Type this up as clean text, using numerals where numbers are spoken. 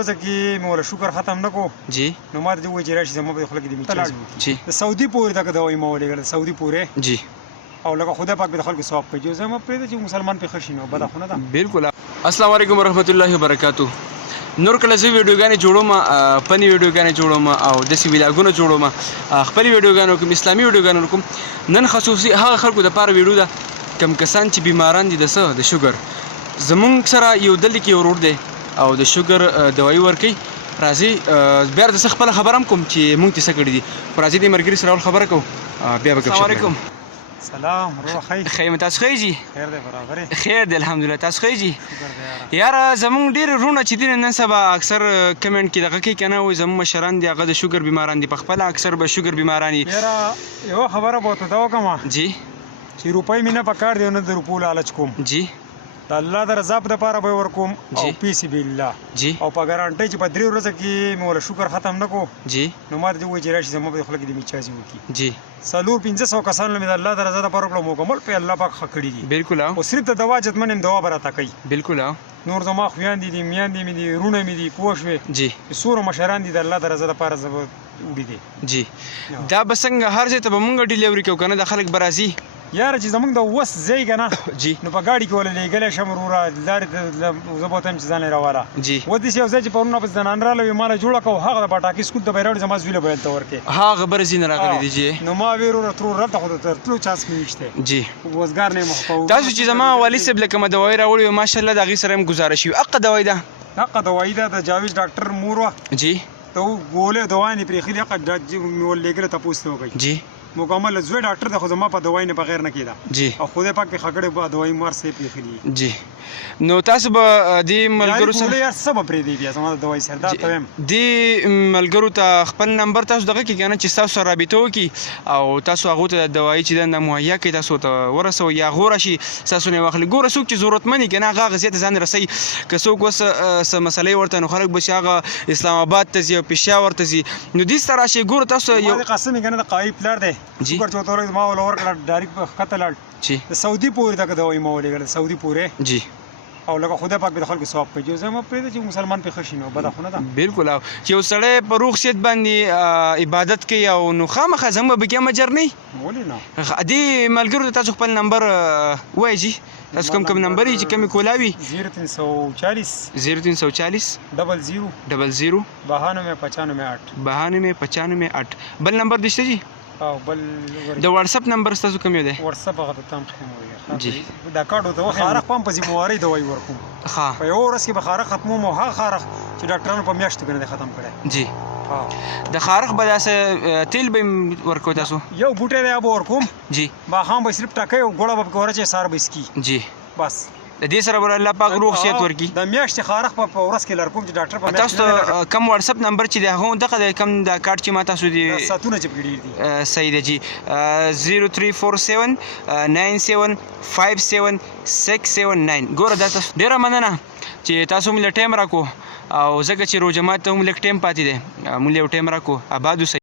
ورځې کې مې ولا شکر ختم نه کو جی نو ما ته وایي چې راشي زما په خله کې د میچاز جی د سعودي پورې دغه دوايي ما ولېږله د سعودي پورې جی او لکه خدای پاک به د خلکو ثواب کوي زما پرېږده چې مسلمان پې ښه شي نو بده خو نه ده. بالکل. السلام علیکم ورحمت الله وبرکاتو. نور کله زه ویډیوګانې جوړوم فني ویډیوګانې جوړوم او داسې ویلاګونه جوړوم خپلې ویډیوګانې کوم اسلامي ویډیوګانې کوم. نن خصوصي هغه خلکو دپاره ویډیو ده کم کسان چې بیماران دي د څه د شوګر. زمونږ سره یو دلته کې ورور دی او د شوګر دوايي ورکوي. راځي بیا د څه خپله خبره هم کوم چې مونږ ته څه کړي دي. خو راځي د ملګري سره خبره کوو بیا به السلام علیکم. سلام ورور خیر خیر تاسو ښه جي؟ خیر دی برابر خیر دی الحمدلله. تاسو ښه جي؟ شکر دی یاره زمونږ ډېر وروڼه چې دي نن سبا اکثر کمنټ کې دغه کوي که نه وایي زموږ مشران دي هغه د شوګر بیماران دي پخپله اکثر به شوګر بیماران دي. یاره یوه خبره به ورته دا وکړم جی چې روپۍ مې نه پکار دی او نه د روپو لالچ کوم. جی د الله د رضا په دپاره به یې ورکوم او جی. فی سبیل الله جی او په ګارانټۍ چې په 3 ورځو کې مې ولا شکر ختم نه کو جی نو ما ته وایي چې راشي زما په خله کې د میچازي وکړي. جی 400-500 کسانو مې د الله د رضا دپاره وکړه مکمل په الله پاک ښه کړي دي. بالکل او صرف د دوا جتمن یم دوا به راته کوي. بالکل نور زما خویندې دي میاندې مې دي وروڼه مې دي پوه شوې جی چې څومره مشران دي د الله د رضا دپاره زه به وړي دي. جی دا به څنګه هر ځای ته به مونږ ډیلیوري کوو که نه د خلک به راځي؟ یاره چې زمونږ د وس ځای که نه جی نو په ګاډي کې ولا لېږلی شم وروره لارې ته زه به ورته یم چې ځان یې راواله. جی اوس داسې یو ځای چې پرون پسې زنان راغله وي ماله جوړه کړه هغه د پټاکي سکول ته به یې راوړي زما زوی له به هلته ورکړې هغه بره ځینې راغلي دي. جی نو ما وې وروره ترور هلته خو د ترتلو چانس مې نشته. جی وزګار نه یم خو په تاسو چې زما والد صاحب له کومه دوايي راوړې وي ماشاءالله د هغې سره هم ګزارش وي حقه دوايي ده حقه دوايي ده د جاوید ډاکټر مور وه جی ته ګولې دوا یې پرېښلي حقه مې ولېږله تپوس ته وکړئ جی مکمل زوی ډاکټر دی خو زما په دوايي نه بغیر نه کېده. جی او خدای پاک پې ښه کړې به دوايي مار صحیح پرېښلي. جی نو تاسو به دې ملګرو سره یار څه به پرېږدي بیا زما د دوايي سره دا ته وایم دې ملګرو ته خپل نمبر تاسو دغه کړي که نه چې تاسو سره رابطه وکړي او تاسو هغو ته د دوايي چې ده مهیا کړي تاسو ته ورسوئ یا هغو راشي ستاسو نه یې واخلي. ګوره څوک چې ضرورتمند وي که نه هغه هغه ځای ته ځان رسوي. که څوک اوس څه مسلې ورته نو خلک به چې هغه اسلام آباد ته ځي او پېښور ته ځي نو دې ته راشئ. ګوره تاسو یو قسم یې که نه د قایي پلار دی جی. شکر چې ورته ورکړه ما ولا ورکړه ډایرکټ په ښکته لاړ جی د سعودي پورې دغه دوايي ما ولېږله د سعودي پورې جی او لکه خدای پاک به د خلکو ثواب کوي زما پرېږده چې مسلمان پې ښه شي نو بده خو نه ده. بالکل چې یو سړی په روغ صحت باندې عبادت کوي او نو خامخا زموږ به کې هم اجر نه وي. ولې نه دې ملګرو ته تاسو خپل نمبر ووایئ جي تاسو کوم نمبر یې چې کمې کولاوي 0340 0340 00 92 بل نمبر دې شته جي او بل د واتساپ نمبر ستاسو کوم یو دی؟ واتساپ هغه ته هم خیم جی دا کارډ ته خارق پم په ذمہواری دوايي ورکوم. ها په یو ورځ کې به خارق ختموم او هغه خارق چې ډاکټرانو په میاشتو کې نه ختم کړی. جی ها د خارق به داسې تیل به ورکو تاسو؟ یو بوټی دی به ورکوم جی ماښام به صرف ټاکۍ او ګوړه به پکې ورچې سهار به سکي جی بس د دې سره به الله پاک روغ صحت ورکړي. د میاشتې خارق په ورځ کې لرکوم چې ډاکټر په تاسو ته کوم واتساپ نمبر چې دی هغه دغه دی کوم د کارت چې ما تاسو دی ساتونه چې پکې ډېر دي صحیح دی جي 0347 97 57 679. ګوره دا تاسو ډېره مننه چې تاسو موږ له ټایم راکو او ځکه چې روژه مات ته هم لږ ټایم پاتې دی موږ یو ټایم راکو. آباد اوسئ.